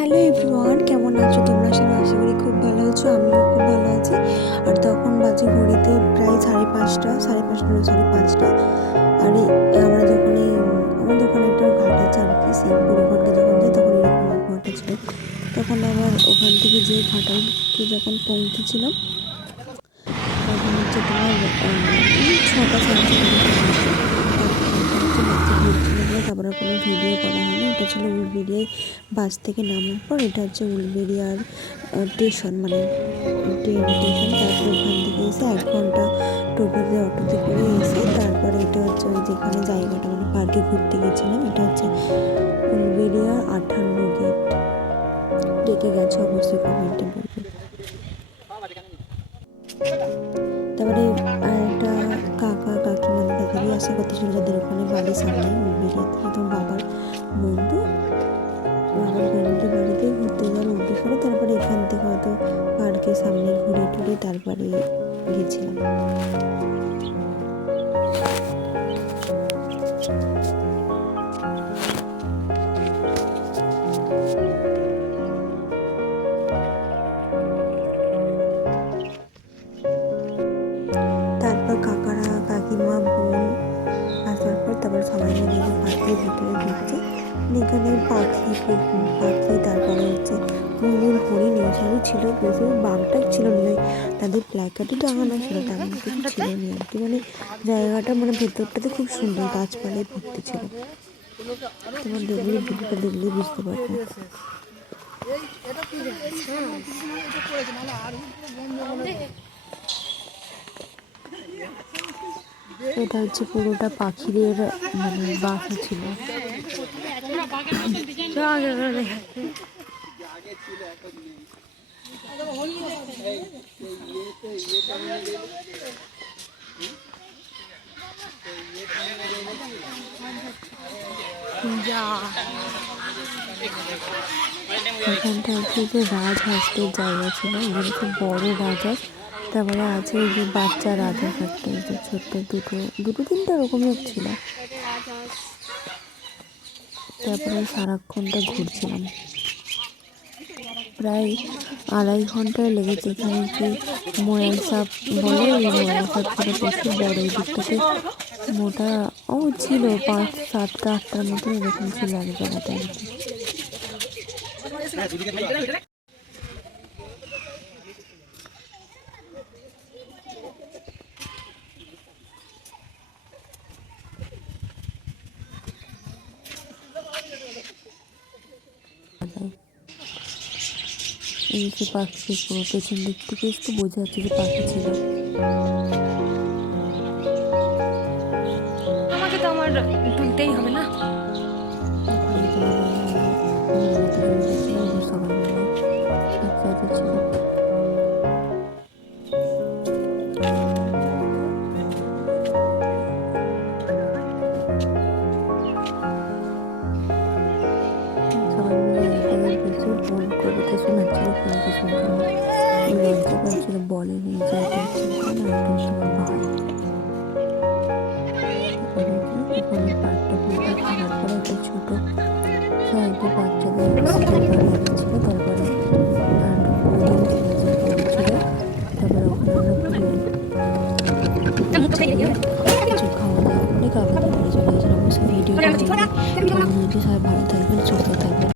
Hello everyone, কেমন আছো তোমরা সবাই? আশা করি খুব ভালো আছো, আমিও খুব ভালো আছি। আর তখন বাজে ঘড়িতে প্রায় 5:30, 5:30 নয়, 5:30। আর আমরা যখন আমাদের ওখানে একটা ঘাট আছে আর কি, সেই পুরো ঘাটে যখন যাই তখন এরকম আবহাওয়াটা ছিল। তখন আবার ওখান থেকে যে ঘাটালকে যখন পৌঁছেছিলাম তখন হচ্ছে তোমার 6টা, 6:30 হচ্ছে বাসে ঘুরছিল বলে তারপর আর কোনো ভিডিও করা হয়নি। এটা ছিল উলবেড়িয়ায় বাস থেকে নামার পর, এটা হচ্ছে উলবেড়িয়ার স্টেশন, মানে ট্রেন স্টেশন। তারপর ওখান থেকে এসে 1 ঘন্টা টোটোতে অটোতে করে এসে তারপরে এটা হচ্ছে ওই যেখানে জায়গাটা মানে পার্কে ঘুরতে গেছিলাম, এটা হচ্ছে উলবেড়িয়ার 58 গেট। ডেকে গেছে অবশ্যই কমেন্টে বলবে। তারপরে একটা কাকা কাকিমা তাদেরই আশা করতে ছিল যাদের ওখানে বাড়ির সামনে উলবেড়িয়াতে, তোমার বাবার বন্ধু বাড়িতে ঘুরতে যাওয়ার উদ্দেশ্য করে তারপরে এখান থেকে হয়তো পার্কের সামনে ঘুরে টুরে তারপরে গেছিলাম। তারপর কাকারা কাকিমা বোন আসার পর তারপর সবাই মিলে যে পার্কের ভিতরে ঢুকছে, এখানে পাখি তারপরে হচ্ছে ময়ূর হরিণ এসবই ছিল, কিছু বাঘটা ছিল না, তাদের প্ল্যাকার্ডও টাঙানো ছিল, তেমন কিছু ছিল না আর কি। মানে জায়গাটা মানে ভেতরটাতে খুব সুন্দর, গাছপালায় ভর্তি ছিল। তোমার দেখলে ভিডিওটা দেখলে বুঝতে পারবে। এটা হচ্ছে পুরোটা পাখিদের মানে বাসা ছিল। এখানটা হচ্ছে যে রাজহাঁসের জায়গা ছিল, এগুলো খুব বড় রাজহাঁস। তারপরে আছে এই যে বাচ্চা রাজহাঁস একটা, এই যে ছোট্ট দুটো তিনটা রকমের ছিল। তারপরে সারাক্ষণটা ঘুরছিলাম, প্রায় 2.5 ঘন্টা লেগেছে। এখানে কি ময়াল সাপ বলে, ওই ময়াল সাপ ছিল প্রচুর বড়, এই দিকটাতে মোটা ছিল 5, 7, 8টার মতো এরকম ছিল এক জায়গাতে আর কি। এই যে পাখি, পুরো পেছন দিক থেকে একটু বোঝা যাচ্ছে যে পাখি ছিল। আমাকে তো আমার তুলতেই হবে না। সবাই মিলে একসাথে ছিল। সবাই মিলে এক জায়গায় বসে বল কবিতা শোনাচ্ছিল, কবিতা শুনতে লজ্জা পাচ্ছিল, বলেনি যে এটা হচ্ছে না, এটা হচ্ছে আমার ভাই। ওখানে পার্কটা পুরোটা ঘোরার পরে একটা ছোট একটা বাচ্চাদের ছিল, তারপরে একটা বোর্ডিং ছিল, যে বোর্ড ছিল। তারপরে ওখানে আমরা কিছু খাওয়া দাওয়া করে কাকাদের বাড়ি চলে গেছিলাম। অবশ্যই ভিডিওটা সবাই ভালো থাকবেন, সুস্থ থাকবেন।